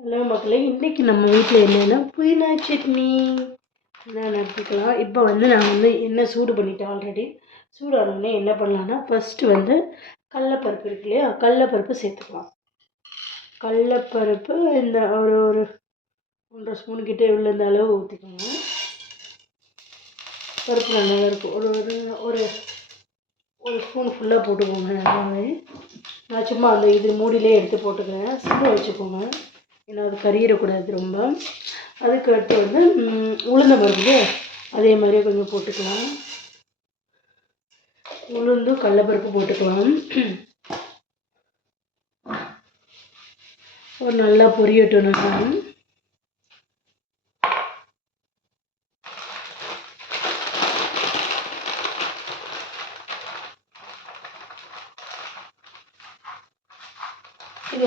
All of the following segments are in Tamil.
ஹலோ மக்களே, இன்றைக்கி நம்ம வீட்டில் என்னென்னா புதினா சட்னி நான் நடத்திக்கலாம். இப்போ நான் எண்ணெய் சூடு பண்ணிட்டேன். ஆல்ரெடி சூடானோடனே என்ன பண்ணலான்னா, ஃபஸ்ட்டு கடலைப்பருப்பு இருக்கு இல்லையா, கடலைப்பருப்பு சேர்த்துக்கலாம். கடலைப்பருப்பு இந்த ஒரு ஒரு 1.5 ஸ்பூன் கிட்டே உள்ள இந்த அளவு ஊற்றிக்கோங்க. பருப்பு நல்லா இருக்கும். ஒரு ஒரு ஒரு ஒரு ஸ்பூன் ஃபுல்லாக போட்டுக்கோங்க. நல்லாவே நான் சும்மா அந்த இது மூடியிலே எடுத்து போட்டுக்கிறேன். சிம்மில் வச்சுக்கோங்க, ஏன்னா அது கறியிடக்கூடாது ரொம்ப. அதுக்கு அடுத்து உளுந்த பருப்பு அதே மாதிரியே கொஞ்சம் போட்டுக்கலாம். உளுந்தும் கடலைப்பருப்பு போட்டுக்கலாம். ஒரு நல்லா பொரியட்டும். நல்லா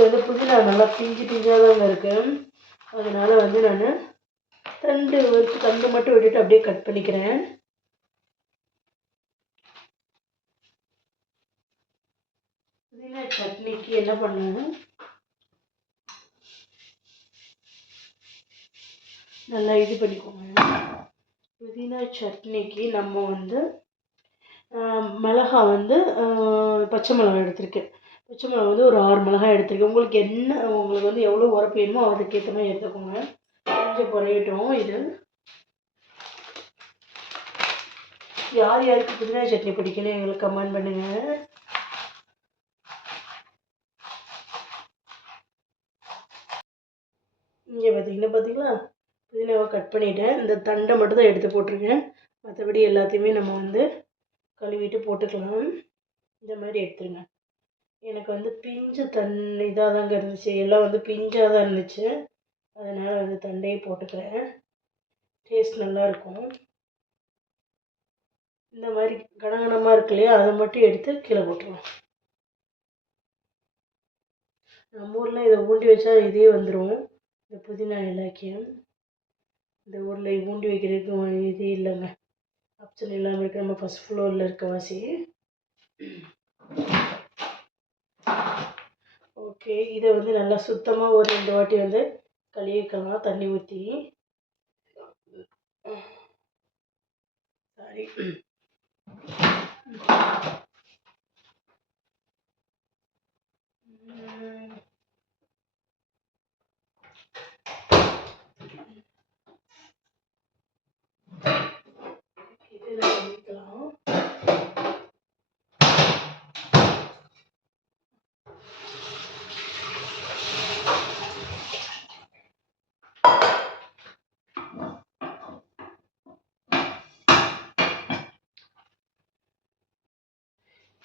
இது புதினா நல்லா பிஞ்சு பிஞ்சாக தாங்க இருக்குது. அதனால் நான் தண்டு மட்டும் விட்டுட்டு அப்படியே கட் பண்ணிக்கிறேன். புதினா சட்னிக்கு என்ன பண்ணணும், நல்லா இது பண்ணிக்கோங்க. புதினா சட்னிக்கு நம்ம மிளகா பச்சை மிளகா எடுத்திருக்கேன். பச்சை மிளகா ஒரு 6 மிளகாய் எடுத்திருக்கேன். உங்களுக்கு எவ்வளோ உரப்பு வேணுமோ அதுக்கேற்ற மாதிரி எடுத்துக்கோங்க. கொஞ்சம் குறையட்டும். இது யார் யாருக்கு புதினா சட்னி பிடிக்கணும் எங்களுக்கு கமெண்ட் பண்ணுங்கள். இங்கே பார்த்தீங்களா, புதினாவை கட் பண்ணிவிட்டேன். இந்த தண்டை மட்டும் தான் எடுத்து போட்டிருக்கேன். மற்றபடி எல்லாத்தையுமே நம்ம கழுவிட்டு போட்டுக்கலாம். இந்த மாதிரி எடுத்துருங்க. எனக்கு பிஞ்சு இதாக தாங்க இருந்துச்சு, எல்லாம் பிஞ்சாக தான் இருந்துச்சு. அதனால் தண்டையை போட்டுக்கிறேன். டேஸ்ட் நல்லாயிருக்கும். இந்த மாதிரி கனகனமாக இருக்கு இல்லையா, அதை மட்டும் எடுத்து கீழே போட்டுருவோம். நம்ம ஊரில் இதை ஊண்டி வச்சா இதே வந்துடும். இந்த புதினா இலக்கியம் இந்த ஊரில் ஊண்டி வைக்கிறதுக்கு இதே இல்லைங்க, ஆப்ஷன் இல்லாமல் இருக்குது. நம்ம ஃபஸ்ட் ஃப்ளோரில் இருக்க வாசி. ஓகே, இதை நல்லா சுத்தமாக ஒரு 2 வாட்டி கழுவிக்கலாம் தண்ணி ஊற்றி. சாரி.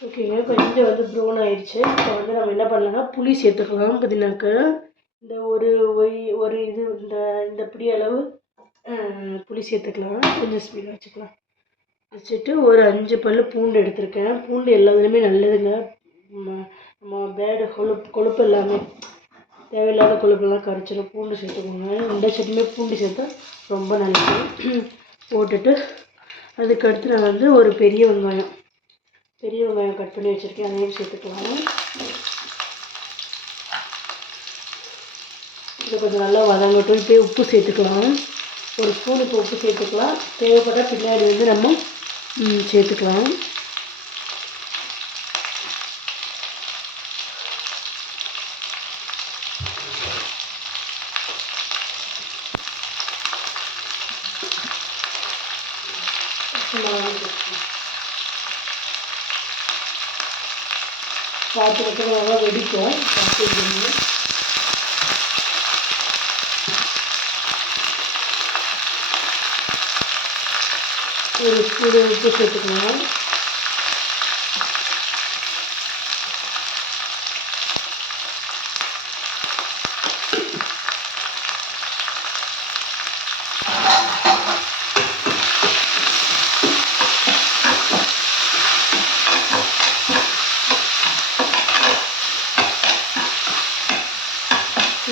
ஓகேங்க, கொஞ்சம் ப்ரௌன் ஆயிடுச்சு. இப்போ நம்ம என்ன பண்ணலாம்னா புளி சேர்த்துக்கலாம். புதினாக்கு இந்த ஒரு இது இந்த பிடி அளவு புளி சேர்த்துக்கலாம். கொஞ்சம் ஸ்பீடாக வச்சுக்கலாம். வச்சுட்டு ஒரு 5 பல் பூண்டு எடுத்திருக்கேன். பூண்டு எல்லாத்துலேயுமே நல்லதுங்க. நம்ம பேடு கொழுப்பு எல்லாமே தேவையில்லாத கொழுப்பெல்லாம் கரைச்சிடும். பூண்டு சேர்த்துக்கோங்க. இந்த சட்னியுமே பூண்டு சேர்த்தா ரொம்ப நல்லது. போட்டுட்டு அதுக்கடுத்து நான் ஒரு பெரிய வெங்காயம் கட் பண்ணி வச்சுருக்கேன், அதையும் சேர்த்துக்கலாம். இது கொஞ்சம் நல்லா வதங்கட்டும். இப்போ உப்பு சேர்த்துக்கலாம். ஒரு ஸ்பூன் இப்போ உப்பு சேர்த்துக்கலாம். தேவைப்பட்டால் பின்னாடி நம்ம சேர்த்துக்கலாம். பாத்திரத்தில் நல்லா வெடிக்கும். ஒரு ஸ்பூன் உப்பு சேர்த்துக்கலாம்.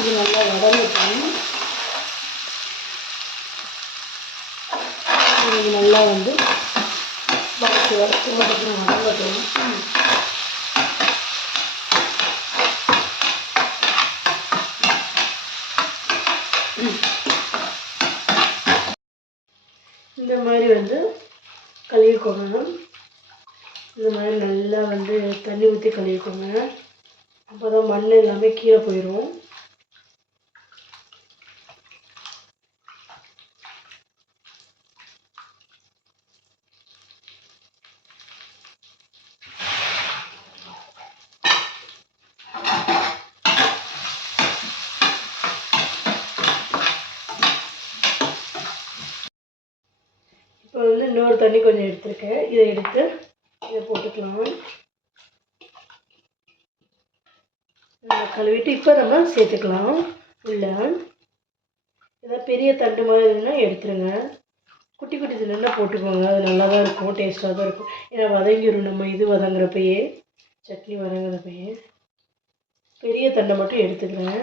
இது நல்லா வதங்கட்டும். இது நல்லா வதங்கட்டும். இந்த மாதிரி வந்து கழுவிக்கோங்க. இந்த மாதிரி நல்லா வந்து தண்ணி ஊற்றி கழுவிக்கோங்க. அப்போ தான் மண் எல்லாமே கீழே போயிடும். இப்போ வந்து இன்னொரு தண்ணி கொஞ்சம் எடுத்துருக்கேன். இதை எடுத்து இதை போட்டுக்கலாம். கழுவிட்டு இப்போ நம்ம சேர்த்துக்கலாம். உள்ள ஏதாவது பெரிய தண்டு மாதிரி இருந்துன்னா எடுத்துருங்க. குட்டி குட்டி தண்டுன்னா போட்டுக்கோங்க. அது நல்லா தான் இருக்கும், டேஸ்ட்டாக தான் இருக்கும். ஏன்னா வதங்கிடும் நம்ம இது வதங்குறப்பயே, சட்னி வதங்குறப்பயே. பெரிய தண்டை மட்டும் எடுத்துக்கிறேன்.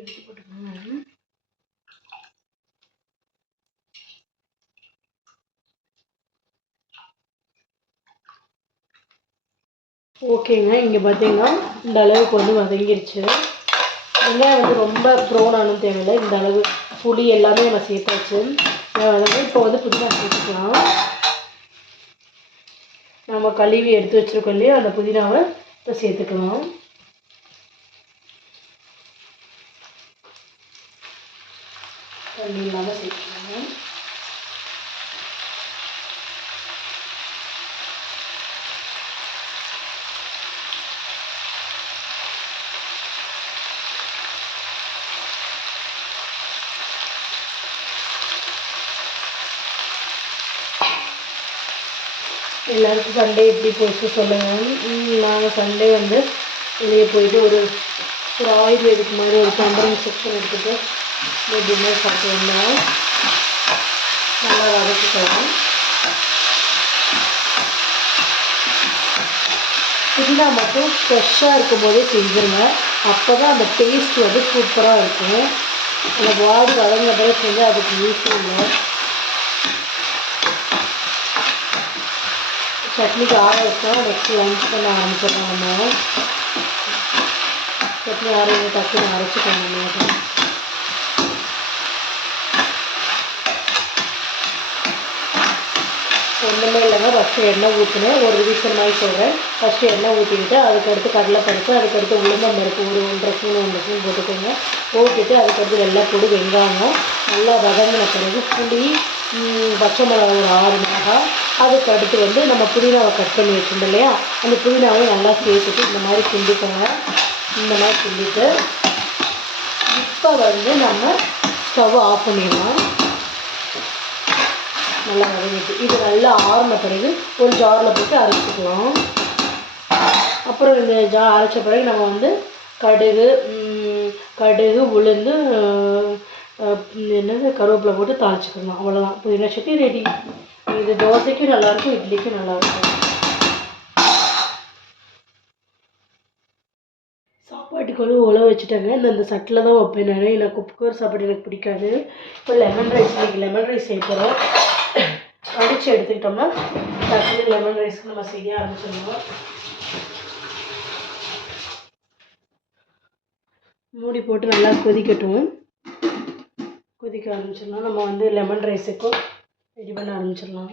எடுத்து போட்டுக்கோங்க. ஓகேங்க, இங்கே பார்த்தீங்கன்னா இந்த அளவுக்கு வந்து வதங்கிருச்சு. வெங்காயம் வந்து ரொம்ப ப்ரௌன் ஆனும் தேவையில்லை. இந்த அளவு புளி எல்லாமே நம்ம சேர்த்தாச்சு. இப்போ வந்து புதினா சேர்த்துக்கலாம். நம்ம கழுவி எடுத்து வச்சுருக்கோம் இல்லையா, அந்த புதினாவை இப்போ சேர்த்துக்கலாம். தண்ணி இல்லாமல் சேர்த்துக்கலாம். எல்லாருக்கும் சண்டே எப்படி போச்சு சொல்லுங்கள். நாங்கள் சண்டே வந்து வெளியே போயிட்டு ஒரு ஆயுர்வேதிக் மாதிரி ஒரு டெம்பரிங் செக்ஷன் எடுத்துகிட்டு டின்னர் சாப்பிட்டு வந்தோம். நல்லா வதக்கிக்கலாம். புதினா மட்டும் ஃப்ரெஷ்ஷாக இருக்கும் போதே செஞ்சுருங்க. அப்போ தான் அந்த டேஸ்ட் வந்து சூப்பராக இருக்கும். அந்த வாடி வதங்க பிறகு செஞ்சு அதுக்கு யூஸ் இல்லை. சட்னிக்கு ஆற வச்சா நெக்ஸ்ட் லஞ்ச் பண்ண ஆரம்பிச்சிடலாம். நம்ம சட்னி ஆற டக்குன்னு அரைச்சிக்கணும். நம்ம ஒன்றுமே இல்லைங்க. ஃபஸ்ட்டு எண்ணெய் ஊற்றினேன். ஒரு ரீசன் மாதிரி சொல்கிறேன். ஃபஸ்ட்டு எண்ணெய் ஊற்றிக்கிட்டு அதுக்கடுத்து கடலைப்பருப்பு, அதுக்கடுத்து உளுந்தம்பருப்பு ஒரு 1 ஸ்பூன் போட்டுக்கோங்க. போட்டுட்டு அதுக்கடுத்து வெள்ளைப்பூடு, வெங்காயம் நல்லா வதங்கின பிறகு புளி, பச்சை மிளகா ஒரு 6 மிளகாய், அதுக்கடுத்து வந்து நம்ம புதினாவை கட் பண்ணி வச்சுருந்தோம் இல்லையா, அந்த புதினாவை நல்லா சேர்த்துட்டு இந்த மாதிரி கிண்டிக்கோங்க. இந்த மாதிரி கிண்டிட்டு இப்போ வந்து நம்ம ஸ்டவ் ஆஃப் பண்ணிடலாம். நல்லா வதங்கிட்டு இது நல்லா ஆறின பிறகு ஒரு ஜாரில் போட்டு அரைச்சிக்கலாம். அப்புறம் இந்த அரைச்ச பிறகு நம்ம வந்து கடுகு உளுந்து என்னது கருவேப்பிலை போட்டு தாளிச்சிக்கலாம். அவ்வளோதான், புதினா சட்னி ரெடி. இது தோசைக்கும் நல்லாயிருக்கும், இட்லிக்கும் நல்லாயிருக்கும். சாப்பாட்டுக்கு வந்து உழ வச்சுட்டேங்க. இந்த சட்டில் தான் வைப்பேன் நான். எனக்கு குக்கர் சாப்பாடு எனக்கு பிடிக்காது. இப்போ லெமன் ரைஸ் செய்ய போகிறோம். அடித்து எடுத்துக்கிட்டோம்னா டக்குனு லெமன் ரைஸ்க்கு நம்ம செய்ய ஆரம்பிச்சிடணும். மூடி போட்டு நல்லா கொதிக்கட்டும். கொதிக்க ஆரம்பிச்சிடலாம். நம்ம வந்து லெமன் ரைஸுக்கும் ரெடி பண்ண ஆரம்பிச்சிடலாம்.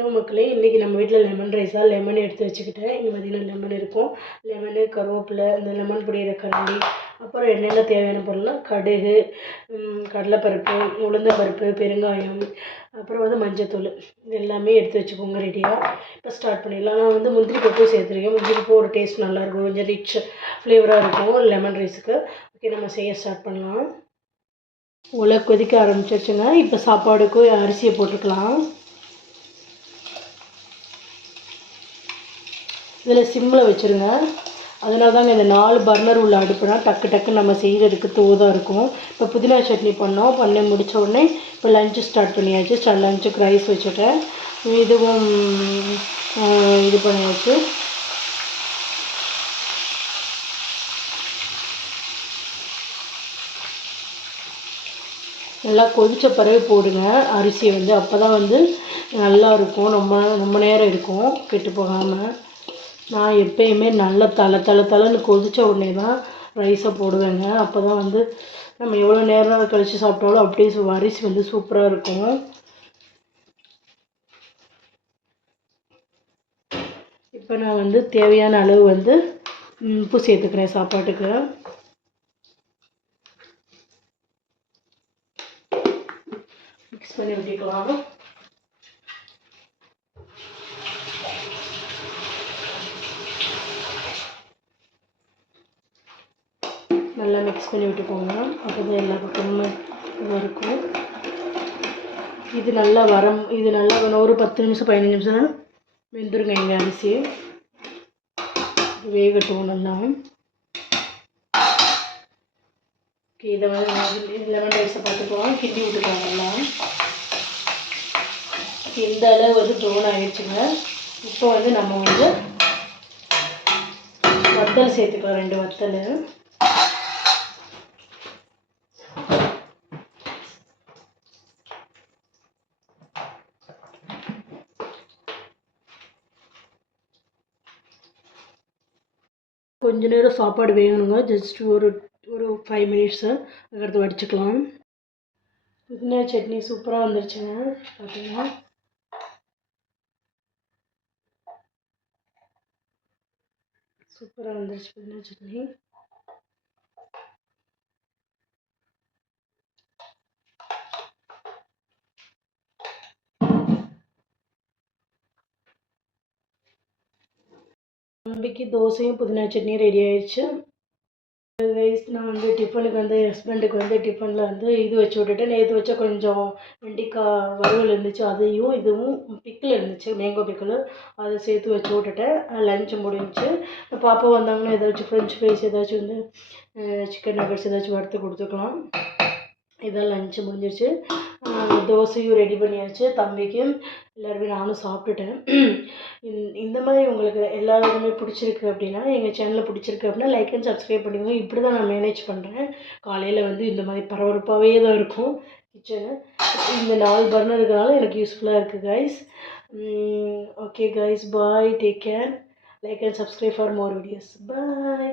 வணக்கம் மக்களே. இன்றைக்கி நம்ம வீட்டில் லெமன் ரைஸாக லெமன் எடுத்து வச்சுக்கிட்டேன். இங்கே பார்த்திங்கன்னா லெமன் இருக்கும், லெமனு, கருவேப்பிலை, இந்த லெமன் பொடியிற கரண்டி, அப்புறம் என்னென்ன தேவையான பொருள்னா கடுகு, கடலைப்பருப்பு, உளுந்தம்பருப்பு, பெருங்காயம், அப்புறம் வந்து மஞ்சத்தூள், இது எல்லாமே எடுத்து வச்சுக்கோங்க ரெடியாக. இப்போ ஸ்டார்ட் பண்ணிடலாம். நான் வந்து முந்திரி பருப்பும் சேர்த்துருக்கேன். முந்திரி பருப்பு ஒரு டேஸ்ட் நல்லாயிருக்கும், கொஞ்சம் ரிச் ஃப்ளேவராக இருக்கும் லெமன் ரைஸுக்கு. ஓகே, நம்ம செய்ய ஸ்டார்ட் பண்ணலாம். உலை கொதிக்க ஆரம்பிச்சிருச்சுங்க. இப்போ சாப்பாடுக்கு அரிசியை போட்டுக்கலாம். இதில் சிம்மில் வச்சுருங்க. அதனால தாங்க இந்த 4 பர்னர் உள்ள அடுப்புனா டக்கு நம்ம செய்கிறதுக்கு தோதாக இருக்கும். இப்போ புதினா சட்னி பண்ணி முடித்த உடனே இப்போ லஞ்சு ஸ்டார்ட் பண்ணியாச்சு. லஞ்சுக்கு ரைஸ் வச்சுட்டேன். இதுவும் இது பண்ணியாச்சு. நல்லா கொதித்த பிறகு போடுங்க அரிசியை வந்து. அப்போ தான் வந்து நல்லாயிருக்கும், ரொம்ப நேரம் இருக்கும் கெட்டு போகாமல். நான் எப்பயுமே நல்லா தளன்னு கொதித்த உடனே தான் ரைஸை போடுவேங்க. அப்போ தான் வந்து நம்ம எவ்வளோ நேரம் கழித்து சாப்பிட்டாலும் அப்படியே அரிசி வந்து சூப்பராக இருக்கும். இப்போ நான் வந்து தேவையான அளவு வந்து உப்பு சேர்த்துக்கிறேன் சாப்பாட்டுக்கு. மிக்ஸ் பண்ணி விட்டுக்கலாம். நல்லா மிக்ஸ் பண்ணி விட்டுக்கோங்க. அப்போ தான் எல்லா பக்கமும் இருக்கும். இது நல்லா ஒரு 10 நிமிஷம் 15 நிமிஷம் வெந்துருங்க எங்கள் அரிசி. வேகட்டும் நல்லா. ஓகே, இதை வந்து லெமன் ரைஸை பார்த்துக்கலாம். கிண்டி விட்டுக்கலாம் நல்லா. இந்த அளவு வந்து ப்ரௌன் ஆகிடுச்சுங்க. இப்போ வந்து நம்ம வந்து வத்தல் சேர்த்துக்கலாம், 2 வத்தல். கொஞ்ச நேரம் சாப்பாடு வேகணுங்க, ஜஸ்ட் ஒரு 5 மினிட்ஸு. அதுக்கடுத்து வடிச்சுக்கலாம். புதினா சட்னி சூப்பராக வந்துருச்சுங்க. பார்த்தீங்கன்னா சூப்பராக வந்துருச்சு புதினா சட்னி. தம்பிக்கு தோசையும் புதினா சட்னியும் ரெடி ஆயிடுச்சு. நான் வந்து டிஃபனுக்கு வந்து ஹஸ்பண்டுக்கு வந்து டிஃபனில் வந்து இது வச்சு விட்டுட்டேன். நேற்று வச்ச கொஞ்சம் வெண்டைக்காய் வறுவல் இருந்துச்சு, அதையும் இதுவும் பிக்கிள் இருந்துச்சு, மேங்கோ பிக்கிள், அதை சேர்த்து வச்சு விட்டுட்டேன். லஞ்சு முடிஞ்சிச்சு. பாப்பா வந்தாங்கன்னா ஏதாச்சும் ஃப்ரெஞ்ச் ஃப்ரைஸ், ஏதாச்சும் வந்து சிக்கன் நகட்ஸ் ஏதாச்சும் வறுத்து கொடுத்துக்கலாம். இதான் லஞ்சு முடிஞ்சிருச்சு. தோசையும் ரெடி பண்ணியாச்சு தம்பிக்கு. எல்லாருமே நானும் சாப்பிட்டுட்டேன். இந்த மாதிரி உங்களுக்கு எல்லா விதமே பிடிச்சிருக்கு அப்படின்னா, எங்கள் சேனலில் பிடிச்சிருக்கு அப்படின்னா லைக் அண்ட் சப்ஸ்கிரைப் பண்ணிக்கோங்க. இப்படி தான் நான் மேனேஜ் பண்ணுறேன். காலையில் வந்து இந்த மாதிரி பரபரப்பாகவே தான் இருக்கும் கிச்சனு. இந்த 4 பர்னர் இருக்கிறனால எனக்கு யூஸ்ஃபுல்லாக இருக்குது guys. Okay guys, bye, take care, like and subscribe for more videos. Bye.